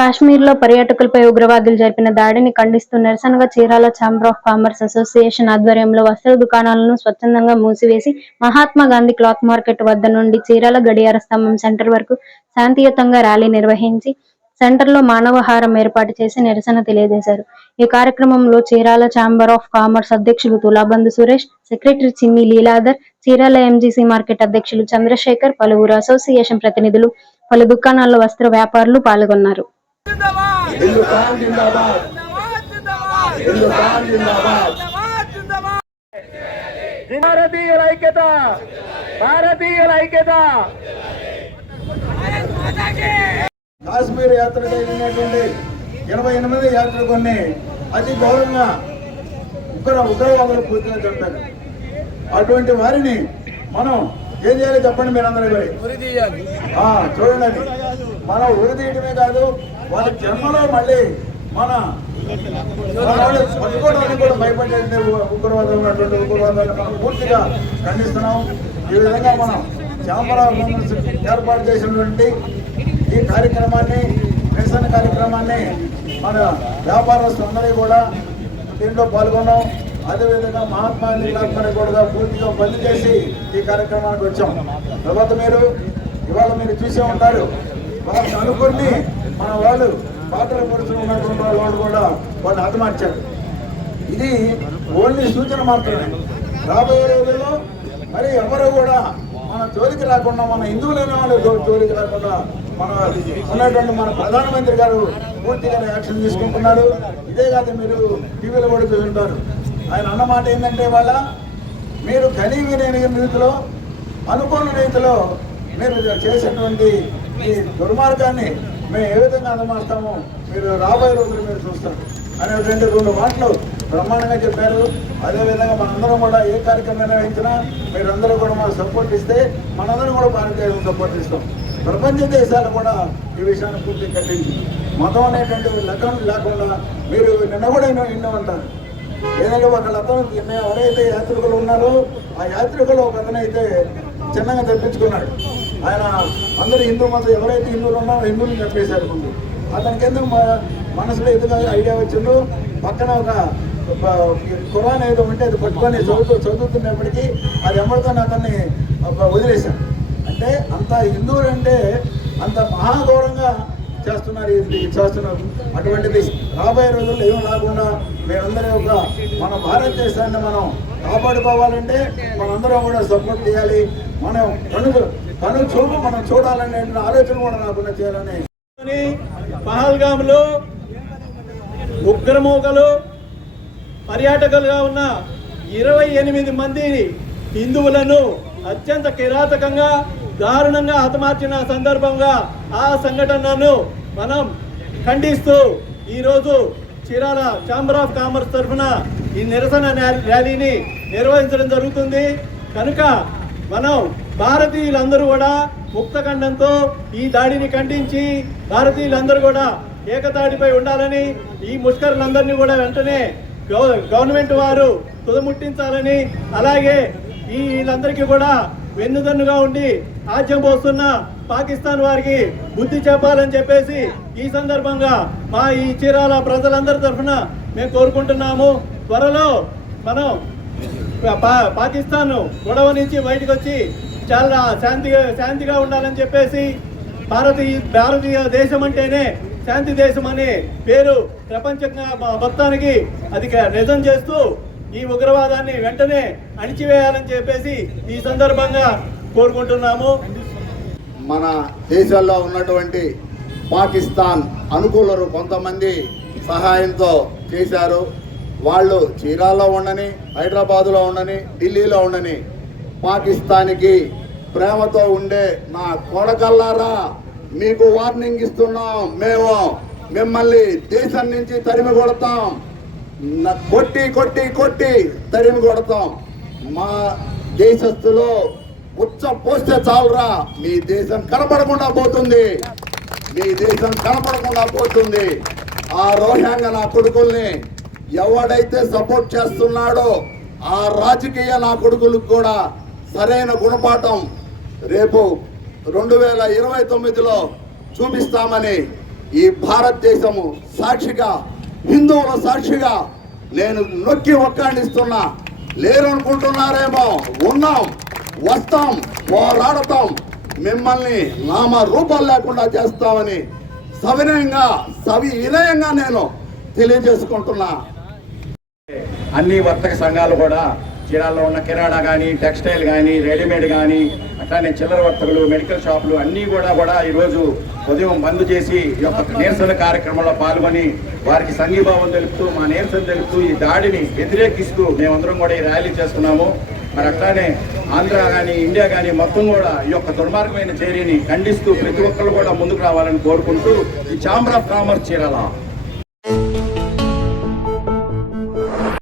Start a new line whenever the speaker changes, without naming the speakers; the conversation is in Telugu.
కాశ్మీర్లో పర్యాటకులపై ఉగ్రవాదులు జరిపిన దాడిని ఖండిస్తూ నిరసనగా Chirala chamber of commerce association ఆధ్వర్యంలో వస్త్ర దుకాణాలను స్వచ్ఛందంగా మూసివేసి మహాత్మా గాంధీ క్లాత్ మార్కెట్ వద్ద నుండి చీరాల గడియార స్తంభం సెంటర్ వరకు శాంతియుతంగా ర్యాలీ నిర్వహించి సెంటర్లో మానవహారం ఏర్పాటు చేసి నిరసన తెలియజేశారు. ఈ కార్యక్రమంలో చీరాల ఛాంబర్ ఆఫ్ కామర్స్ అధ్యక్షులు తులాబంధు సురేష్ సెక్రటరీ చిన్ని లీలాధర్ చీరాల ఎంజీసీ మార్కెట్ అధ్యక్షులు చంద్రశేఖర్ పలువురు అసోసియేషన్ ప్రతినిధులు పలు దుకాణాల్లో వస్త్ర వ్యాపారులు పాల్గొన్నారు.
हिंदुस्तान जिंदाबाद
जिंदाबाद जिंदाबाद
हिंदुस्तान जिंदाबाद
जिंदाबाद जिंदाबाद
భారతీయుల ఐక్యత భారతీయుల ఐక్యత కాశ్మీర్ యాత్రకు వెళ్ళినటువంటి ఇరవై ఎనిమిది యాత్రికుల్ని అతి ఘోరంగా ఉగ్ర ఉగ్రవాదులు పూర్తిగా చంపారు అటువంటి వారిని మనం ఏం చేయాలి చెప్పండి మీరందరూ మరి ఆ, చూడండి అది మనం ఉరి తీయటమే కాదు వాళ్ళ జన్మలో మళ్ళీ మన మన పట్టుకోవడానికి కూడా భయపడేది ఉగ్రవాదం ఉన్నటువంటి ఉగ్రవాదాన్ని మనం పూర్తిగా ఖండిస్తున్నాం ఈ విధంగా మనం చాంబర్ ఏర్పాటు చేసినటువంటి ఈ కార్యక్రమాన్ని నిరసన కార్యక్రమాన్ని మన వ్యాపారస్తులందరూ కూడా దీంట్లో పాల్గొన్నాం. అదేవిధంగా మహాత్మా గాంధీ కూడా పూర్తిగా బంద్ చేసి ఈ కార్యక్రమానికి వచ్చాం. తర్వాత మీరు ఇవాళ మీరు చూసే ఉంటారు. వాళ్ళ అనుకుని మన వాళ్ళు పాత్ర పరుచులు వాళ్ళు కూడా వాళ్ళు హతమార్చారు ఇది ఓన్లీ సూచన మాత్రమే. రాబోయే రోజుల్లో మరి ఎవరు కూడా మన జోలికి రాకుండా మన హిందువులైన వాళ్ళు జోలికి రాకుండా మన ఉన్నటువంటి మన ప్రధానమంత్రి గారు పూర్తిగా యాక్షన్ తీసుకుంటున్నారు. ఇదే కాదు మీరు టీవీలో కూడా చూసుంటారు ఆయన అన్నమాట ఏంటంటే వాళ్ళ మీరు కనీవి లేని రీతిలో అనుకోని రీతిలో మీరు చేసేటువంటి ఈ దుర్మార్గాన్ని మేము ఏ విధంగా అనుమాస్తామో మీరు రాబోయే రోజులు మీరు చూస్తారు. అనేటువంటి రెండు మాటలు బ్రహ్మాండంగా చెప్పారు. అదేవిధంగా మనందరం కూడా ఏ కార్యక్రమం నిర్వహించినా మీరందరూ కూడా మాకు సపోర్ట్ ఇస్తే మనందరం కూడా భారతదేశం సపోర్ట్ ఇస్తాం. ప్రపంచ దేశాలు కూడా ఈ విషయాన్ని పూర్తి కట్టించి మతం అనేటువంటి లెక్కం లేకుండా మీరు నిన్న కూడా ఎన్నో అంటారు. ఏదంటే ఒకళ్ళతో ఎవరైతే యాత్రికులు ఉన్నారో ఆ యాత్రికులు ఒక అతనైతే చిన్నగా తెప్పించుకున్నాడు. ఆయన అందరూ హిందూ మతం ఎవరైతే హిందువులు ఉన్నారో హిందువులు చెప్పేశారు ముందు. అతనికి ఎందుకు మనసులో ఎందుకు ఐడియా వచ్చిందో పక్కన ఒక కురాన్ ఖురాన్ ఏదో ఉంటే అది పట్టుకొని చదువుతూ చదువుతున్నప్పటికీ అది ఎమ్మడితో అతన్ని ఒక వదిలేశాను అంటే అంత హిందువులు అంటే అంత మహాఘోరంగా చేస్తున్నారు ఇది చేస్తున్నారు అటువంటిది. రాబోయే రోజుల్లో ఏమి రాకుండా మేమందరం ఒక మన భారతదేశాన్ని మనం కాపాడుకోవాలంటే మనందరం కూడా సపోర్ట్ చేయాలి. మనం కను కను చూపు మనం చూడాలనే ఆలోచన కూడా రాకుండా చేయాలని.
పహల్గామ్లో ఉగ్రమూకలు పర్యాటకులుగా ఉన్న ఇరవై ఎనిమిది మంది హిందువులను అత్యంత కిరాతకంగా దారుణంగా హతమార్చిన సందర్భంగా ఆ సంఘటనను మనం ఖండిస్తూ ఈరోజు చీరాల ఛాంబర్ ఆఫ్ కామర్స్ తరఫున ఈ నిరసన ర్యా- ర్యాలీని నిర్వహించడం జరుగుతుంది. కనుక మనం భారతీయులందరూ కూడా ముక్తఖండంతో ఈ దాడిని ఖండించి భారతీయులందరూ కూడా ఏకతాటిపై ఉండాలని ఈ ముష్కరులందరినీ కూడా వెంటనే గవర్నమెంట్ వారు తుదముట్టించాలని అలాగే ఈ వీళ్ళందరికీ కూడా వెన్నుదన్నుగా ఉండి ఆజ్యం పోస్తున్న పాకిస్తాన్ వారికి బుద్ధి చెప్పాలని చెప్పేసి ఈ సందర్భంగా మా ఈ చీరాల ప్రజలందరి తరఫున మేము కోరుకుంటున్నాము. త్వరలో మనం పాకిస్తాన్ గొడవ నుంచి బయటకు వచ్చి చాలా శాంతిగా శాంతిగా ఉండాలని చెప్పేసి భారతీయ భారతీయ దేశం అంటేనే శాంతి దేశం అనే పేరు ప్రపంచంగా మొత్తానికి అది నిజం చేస్తూ ఈ ఉగ్రవాదాన్ని వెంటనే అణిచివేయాలని చెప్పేసి ఈ సందర్భంగా కోరుకుంటున్నాము.
మన దేశంలో ఉన్నటువంటి పాకిస్తాన్ అనుకూలరు కొంతమంది సహాయంతో చేశారు. వాళ్ళు చీరాల్లో ఉండని హైదరాబాదులో ఉండని ఢిల్లీలో ఉండని పాకిస్తాన్కి ప్రేమతో ఉండే నా కొడకల్లారా మీకు వార్నింగ్ ఇస్తున్నాం. మేము మిమ్మల్ని దేశం నుంచి తరిమి కొడతాం. కొట్టి కొట్టి కొట్టి తరిమి కొడతాం. మా దేశస్తులో ఉచ్చ పోస్తే చాలరా. మీ దేశం కనపడకుండా పోతుంది. మీ దేశం కనపడకుండా పోతుంది. ఆ రోహింగ నా కొడుకుల్ని ఎవడైతే సపోర్ట్ చేస్తున్నాడో ఆ రాజకీయ నా కొడుకులకు కూడా సరైన గుణపాఠం రేపు రెండు వేల ఇరవై తొమ్మిదిలో చూపిస్తామని ఈ భారతదేశము సాక్షిగా హిందువుల సాక్షిగా నేను నొక్కి ఒక్కాడిస్తున్నా. లేరనుకుంటున్నారేమో ఉన్నాం వస్తాం పోరాడతాం. మిమ్మల్ని నామ రూపం లేకుండా చేస్తామని సవినయంగా సవి వినయంగా నేను తెలియజేసుకుంటున్నా.
అన్ని వర్తక సంఘాలు కూడా చీరాల్లో ఉన్న కిరాణా కానీ టెక్స్టైల్ కానీ రెడీమేడ్ కానీ అట్లానే చిల్లర వర్తకులు మెడికల్ షాపులు అన్నీ కూడా కూడా ఈరోజు ఉదయం బంద్ చేసి ఈ యొక్క నిరసన కార్యక్రమంలో పాల్గొని వారికి సంఘీభావం తెలుపుతూ మా నిరసన తెలుపుతూ ఈ దాడిని వ్యతిరేకిస్తూ మేమందరం కూడా ఈ ర్యాలీ చేస్తున్నాము. మరి అట్లానే ఆంధ్ర కానీ ఇండియా కానీ మొత్తం కూడా ఈ యొక్క దుర్మార్గమైన చర్యని ఖండిస్తూ ప్రతి ఒక్కరు కూడా ముందుకు రావాలని కోరుకుంటూ ఈ ఛాంబర్ ఆఫ్ కామర్స్ చీరాల.